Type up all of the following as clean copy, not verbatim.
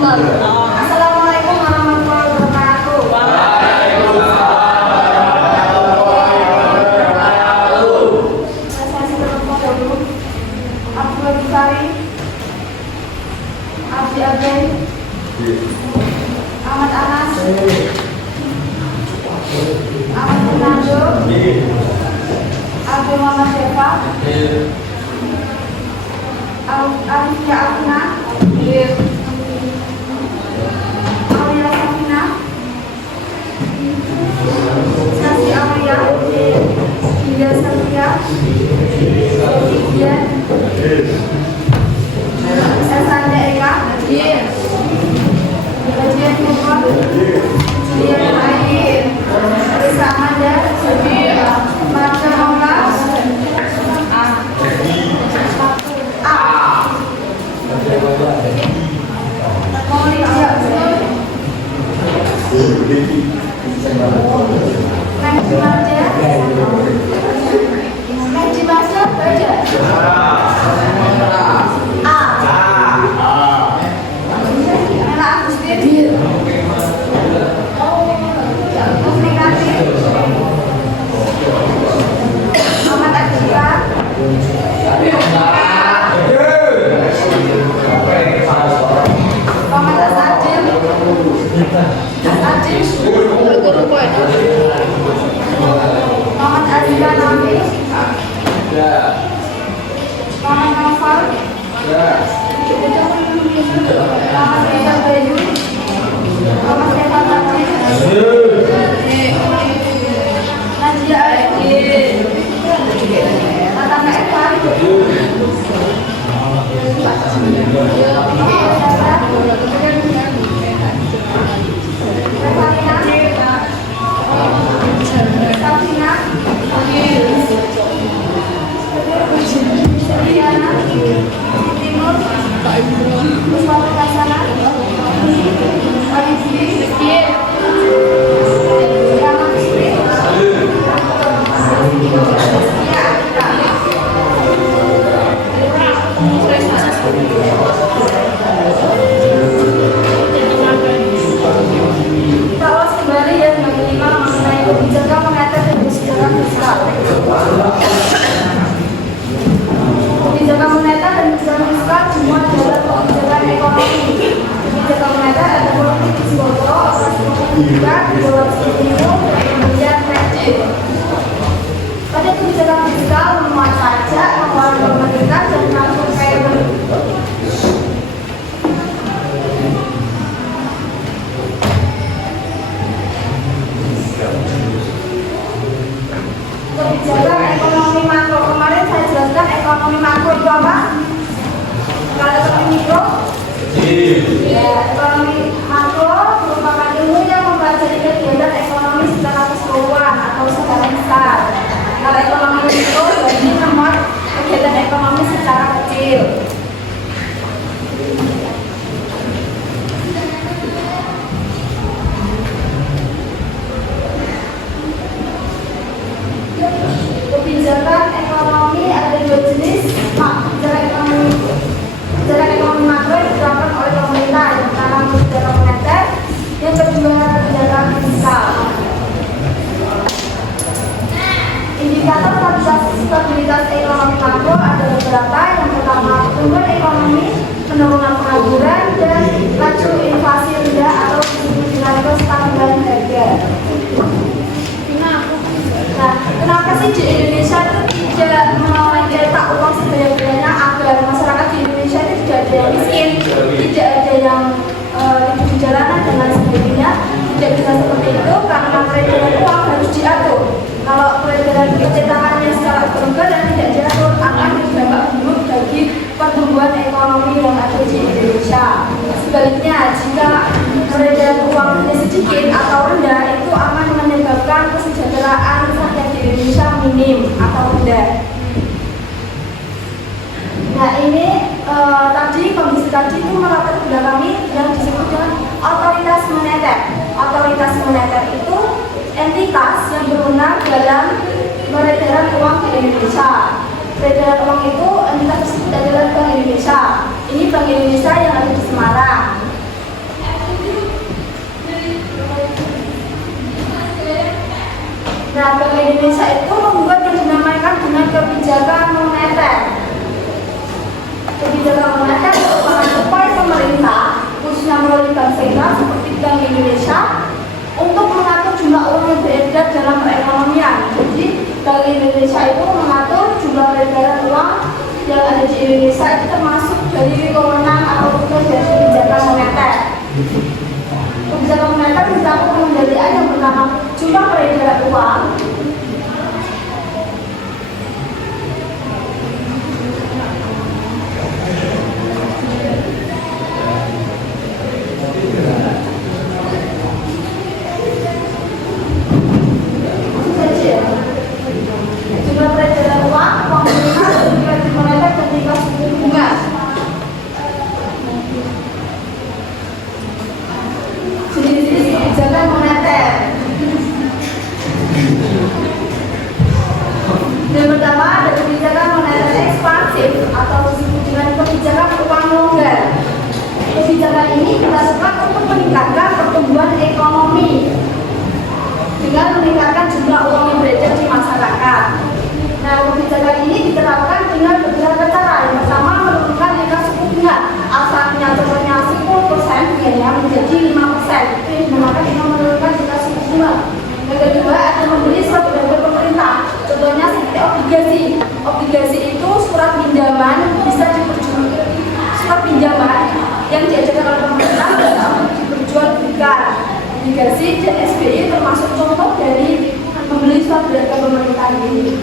Assalamualaikum warahmatullahi wabarakatuh. Saya dulu. Abdul Bukari, Abdi Abden, Ahmad Anas, Ahmad Fernando, Abdul Muhammad Defa, Alifia Afna, Aulia Safina, Sasi Aulia, Indah Safia, Dian, Sasanda Eka, Bajian Kupon, Julian Air, Risa Amanda, Marta Maula, Maulid Syabsul, Najib Marja, Najib Masuk baca Mela Agustin, Mufni Kadir, Ahmad Adhika, Muhammad Asadil, Muhammad Azila Nabi, Muhammad Naufal, Muhammad Rizal Bayu, Muhammad Stefan Latif, Najia Arifin, Tatangga Evan, Safina, Seliana, Timur, Mustafa Kasana, Alifli, Rama Kusri, Setia Akita. Kita ulas kembali ya yang kelima mengenai kebijakan moneter dan kebijakan fiskal. Kebijakan moneter dan kebijakan fiskal semua adalah kebijakan ekonomi. Kebijakan moneter ada politik disebutkan operasi kebijakan politik itu kemudian kredit. Pada kebijakan fiskal memuat pajak, pengeluaran pemerintah dan transfer payment. Kebijakan ekonomi makro, kemarin saya jelaskan ekonomi makro itu apa? Kalau ekonomi mikro, ya, ekonomi makro merupakan ilmu yang mempelajari kegiatan ekonomi secara keseluruhan atau secara besar. Kalau ekonomi mikro berarti memuat kegiatan ekonomi secara kecil. Kebijakan ekonomi ada dua jenis. Kebijakan ekonomi makro yang diterapkan oleh pemerintah, yang pertama kebijakan moneter, yang kedua kebijakan fiskal. Indikator stabilitas ekonomi makro ada beberapa. Yang pertama pertumbuhan ekonomi, penurunan pengangguran, dan laju inflasi rendah atau disebut dengan kestabilan harga. Nah, kenapa sih di Indonesia itu tidak mencetak uang sebanyak-banyaknya agar masyarakat di Indonesia itu tidak ada yang miskin, tidak ada yang hidup di jalanan dan lain sebagainya? Tidak bisa seperti itu karena peredaran uang harus diatur. Kalau peredaran percetakannya secara terbuka dan tidak diatur akan berdampak buruk bagi pertumbuhan ekonomi yang ada di Indonesia. Sebaliknya, jika peredaran uangnya sedikit atau rendah, itu akan menyebabkan kesejahteraan rakyat di Indonesia minim atau rendah. Nah ini tadi kondisi tadi itu melatar belakangi yang disebut dengan otoritas moneter. Otoritas moneter itu entitas yang berwenang dalam peredaran uang di Indonesia. Peredaran uang itu entitas tersebut adalah Bank Indonesia. Ini Bank Indonesia yang ada di Semarang. Bank Indonesia itu mengatur jumlah peredaran uang yang ada di Indonesia itu termasuk dari wewenang atau tugas dari kebijakan moneter. Kebijakan moneter mencakup pengendalian yang pertama jumlah peredaran uang, jumlah peredaran uang, uang tunai, kredit moneter, dan tingkat suku bunga. Jenis-jenis kebijakan moneter. Yang pertama ada kebijakan moneter ekspansif atau disebut dengan kebijakan uang longgar. Kebijakan ini dilakukan untuk meningkatkan pertumbuhan ekonomi dengan meningkatkan jumlah uang yang beredar di masyarakat. Nah, kebijakan ini diterapkan dengan beberapa cara. Yang pertama, menurunkan tingkat suku bunga. Asalnya contohnya 10% bunganya menjadi 5%. Itu yang dinamakan dengan menurunkan tingkat suku bunga. Yang kedua, akan membeli surat berharga pemerintah. Contohnya seperti obligasi. Obligasi itu surat pinjaman bisa diperjualbelikan. Surat pinjaman yang diajarkan oleh pemerintah bisa diperjualbelikan. Obligasi dan SBY termasuk contoh dari membeli surat berharga pemerintah ini.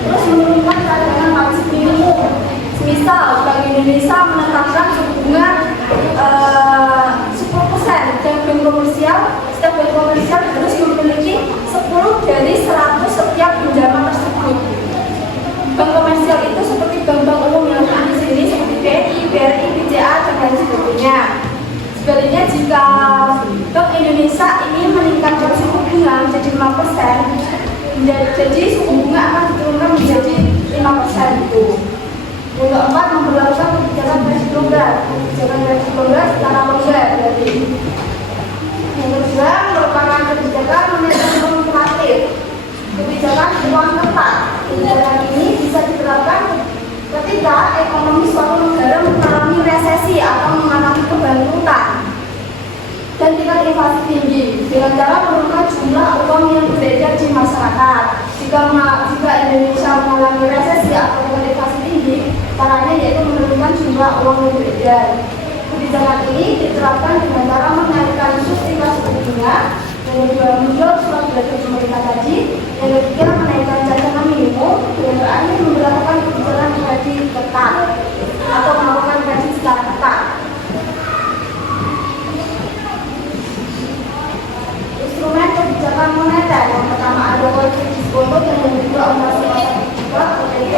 Terus menurunkan cadangan wajib minimum. Misal Bank Indonesia menetapkan suku bunga 10% dan bank komersial, setiap bank komersial harus memiliki 10 dari 100 setiap pinjaman tersebut. Bank komersial itu seperti bank-bank umum yang ada di sini seperti BNI, BRI, BCA dan lain sebagainya. Sebaliknya jika Bank Indonesia ingin meningkatkan suku bunga menjadi 5%, jadi suku bunga akan diturunkan menjadi 5% itu. Yang keempat, memperlakukan kebijakan kredit longgar. Kebijakan kredit longgar secara longgar berarti. Yang kedua, merupakan kebijakan moneter kumulatif. Kebijakan uang ketat. Kebijakan ini bisa diterapkan ketika ekonomi suatu negara mengalami resesi atau mengalami kebangkrutan dan tingkat inflasi tinggi dengan cara menurunkan jumlah uang yang beredar di masyarakat. Jika Indonesia mengalami resesi atau tingkat inflasi tinggi, caranya yaitu menurunkan jumlah uang yang beredar. Kebijakan ini diterapkan dengan cara menaikkan tingkat suku bunga, yang kedua menjual surat berharga pemerintah tadi, yang ketiga menaikkan cadangan minimum, yang terakhir memperlakukan kebijakan kredit ketat atau melakukan kredit secara ketat. Instrumen kebijakan moneter yang pertama ada politik diskonto dan yang kedua operasi pasar juga OPT.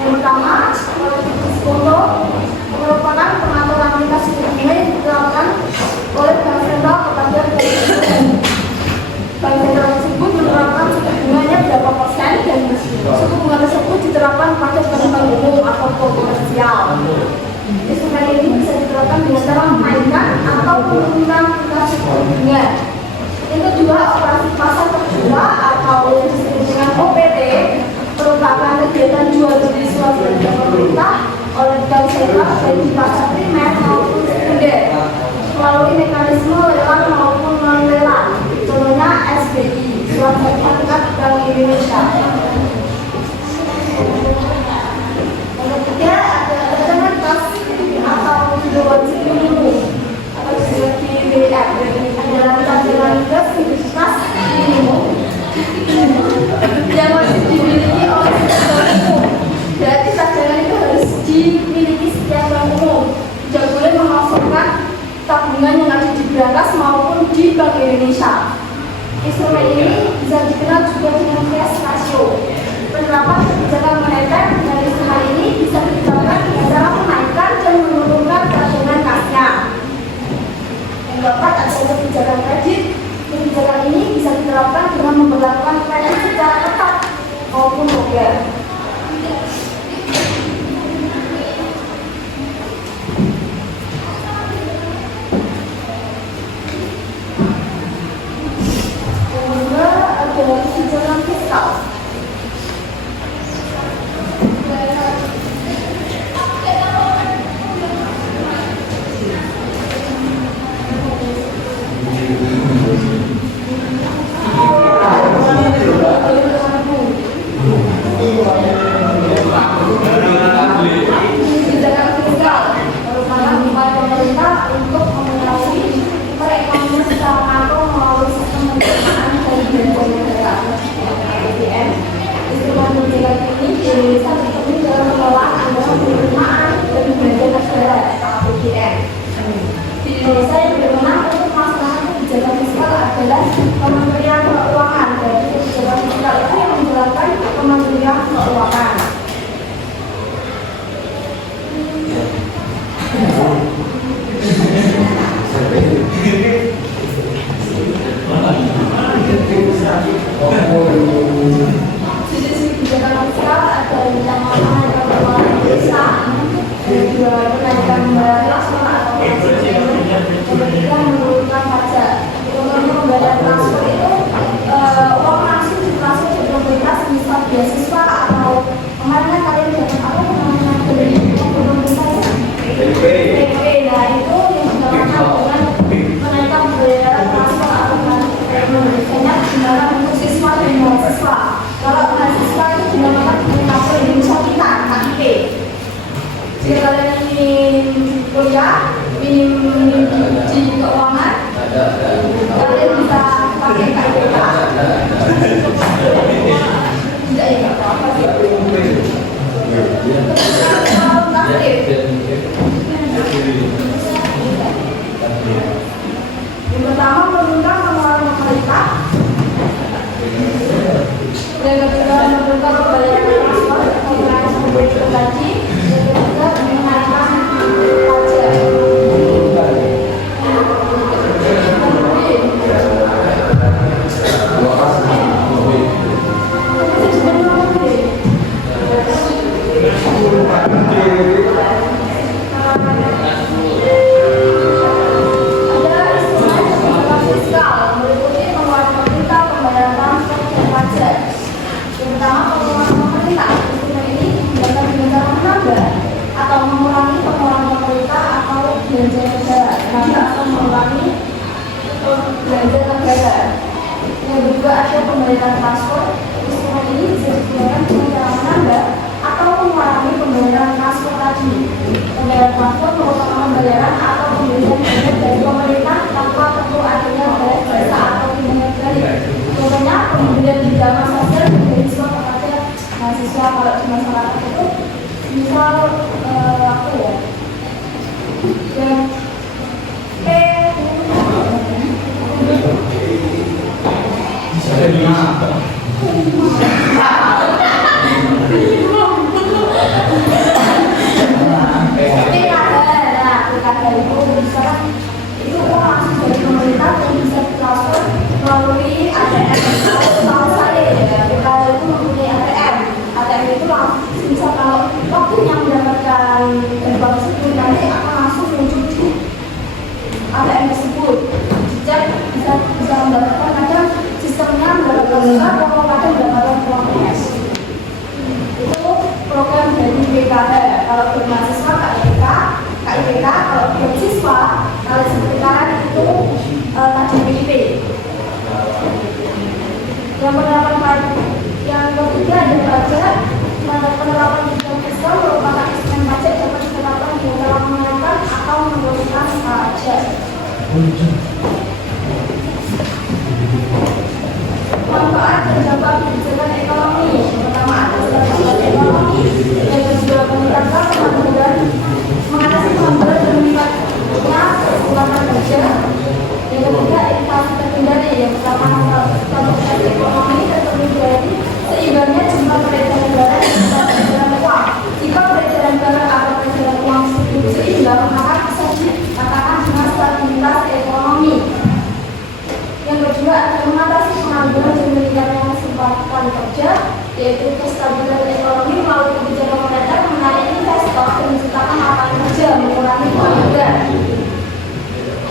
Yang pertama politik diskonto merupakan pengaturan tingkat suku bunga yang diterapkan oleh Bank Sentral kepada Bank Sentral tersebut menerapkan suku bunganya berapa persen dan suku bunga tersebut diterapkan pada bank umum atau komersial. Instrumen ini bisa diterapkan dengan cara menaikkan atau menurunkan tingkat suku bunga. Yang kedua, operasi pasar terbuka atau disebut dengan OPT merupakan kegiatan jual beli surat berharga pemerintah oleh Bank Sentral baik di pasar primer maupun sekunder melalui mekanisme lelang maupun non lelang. Contohnya SBI, surat berharga Bank Indonesia. Yang ketiga ada cadangan kas atau wajib minimum atau disebut BWF. Adalah cadangan kas minimum yang wajib dimiliki oleh setiap umum. Berarti cadangan itu harus dimiliki setiap bank umum. Tidak boleh mengosongkan tabungan yang ada di brankas maupun di Bank Indonesia. Instrumen ini bisa dikenal juga dengan cash ratio. Penerapan kebijakan moneter dan instrumen ini bisa diterapkan dengan cara menaikkan dan menurunkan cadangan kasnya. Yang keempat ada kebijakan kredit. Kebijakan ini bisa diterapkan dengan memperlakukan kredit secara ketat maupun longgar. Yang kedua ada kebijakan fiskal. untuk mengetahui perekonomian secara makro melalui sistem penerimaan dari belanja negara APBN. Instrumen kebijakan ini bisa ditemui dalam pengelolaan anggaran penerimaan dari belanja negara APBN. Di Indonesia yang berwenang untuk melaksanakan kebijakan fiskal adalah Kementerian Keuangan. Jadi kebijakan fiskal itu yang menjalankan Kementerian Keuangan. Sisi kebijakan fiskal ada yang menaikkan pengeluaran desa, kedua menaikkan transfer atau ketiga menurunkan pajak. Untuk membayar transfer itu uang langsung ditransfer ke pemerintah semisal beasiswa atau kemarin kalian dapat apa namanya dari pemerintah ya? PP. Nah itu yang dinamakan dengan menaikkan pembayaran transfer atau Indonesia dinamakan untuk siswa dan mahasiswa. Kalau mahasiswa itu dinamakan Kartu Indonesia Pintar (KIP). Jika kalian ingin kuliah, ingin di keuangan, kalian bisa pakai KIPK. Tidak ingat apa sih? Yang pertama menunjukkan pengeluaran pemerintah. Yang kedua menunjukkan pembayaran transfer atau pembayaran gaji. Yang ketiga menaikkan pajak. Pembayaran transfer, instrumen ini bisa digunakan dengan cara menambah atau mengurangi pembayaran transfer tadi. Pembayaran transfer merupakan pembayaran atau pembelian dana dari pemerintah tanpa perlu adanya bayar jasa atau pinjaman balik. Contohnya pembelian pinjaman sosial dari siswa kepada mahasiswa. Kalau di masyarakat itu misal apa ya? Yang itu uang langsung dari pemerintah yang bisa ditransfer melalui ATM. Kalau saya ya, kita itu mempunyai ATM. ATM itu langsung bisa kalau waktunya mendapatkan bank tersebut nanti akan langsung muncul di ATM tersebut. Jadi bisa mendapatkan kadang sistemnya mendapatkan besar, kalau kadang mendapatkan uang cash. Itu program dari BKH. Kalau bermahasiswa KIPK, kalau beasiswa kalau seperti kalian itu KJPIP. Yang penerapan yang ketiga ada pajak. Penerapan kebijakan fiskal merupakan instrumen pajak dapat diterapkan dengan cara menaikkan atau menurunkan pajak. Manfaat dan dampak kebijakan ekonomi. Pertama ada dampak ekonomi. Yang kedua meningkatkan kemandirian, mengatasi pengangguran dan meningkatnya kesempatan kerja. Yang ketiga inflasi terkendali. Yang pertama dampak ekonomi terkendali seimbangnya jumlah peredaran barang dan peredaran uang. Jika peredaran barang atau peredaran uang seimbang, maka bisa dikatakan dengan stabilitas ekonomi. Yang kedua adalah mengatasi pengangguran dan meningkatnya kesempatan kerja, yaitu kestabilan ekonomi melalui kebijakan moneter menarik investor dan menciptakan lapangan kerja, mengurangi pengangguran.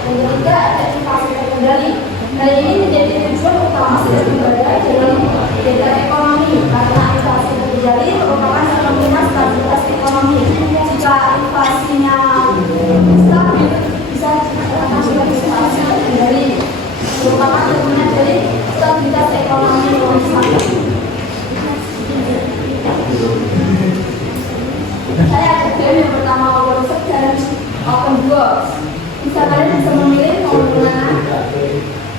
Yang ketiga ada inflasi terkendali. Hal ini menjadi tujuan utama setiap negara dalam kegiatan ekonomi karena inflasi terkendali merupakan cerminan stabilitas ekonomi. Jika inflasinya stabil, bisa dikatakan sebagai inflasi terkendali, merupakan cerminan dari stabilitas ekonomi Indonesia. Saya ada yang pertama riset dan open box.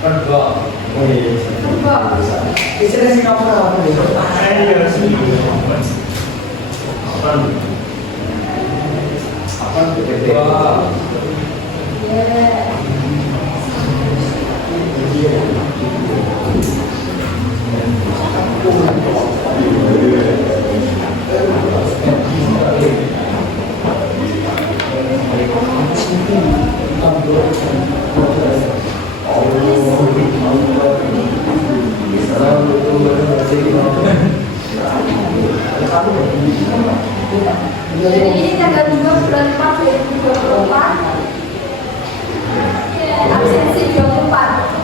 Pergok. Oh iya. Pergok. Istilah si kamu apa nih? Iya sih. Apa? Apa tuh PT? Jadi ini tanggal 2 bulan 4 2024. Absensi 24.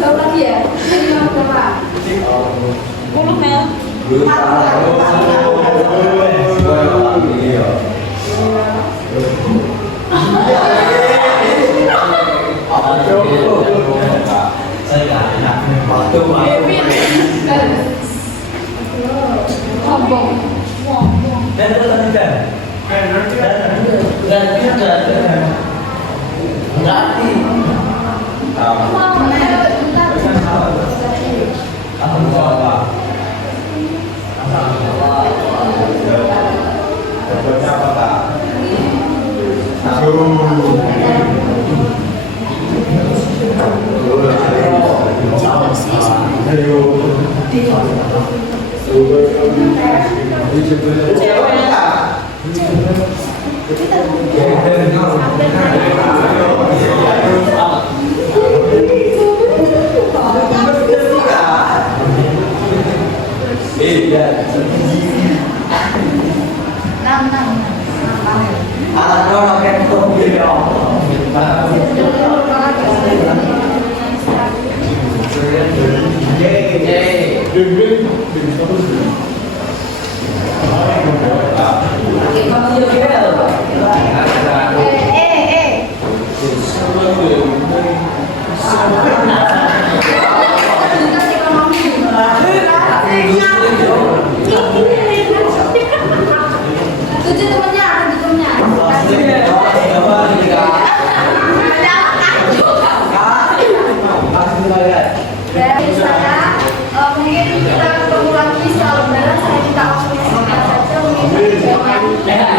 Jauh lagi ya? Ini mau berapa? 10 mil. Ayo. Tujuh temennya. Dari saya mungkin kita ketemu lagi setelah lebaran, saya minta waktunya singkat saja, mungkin jangan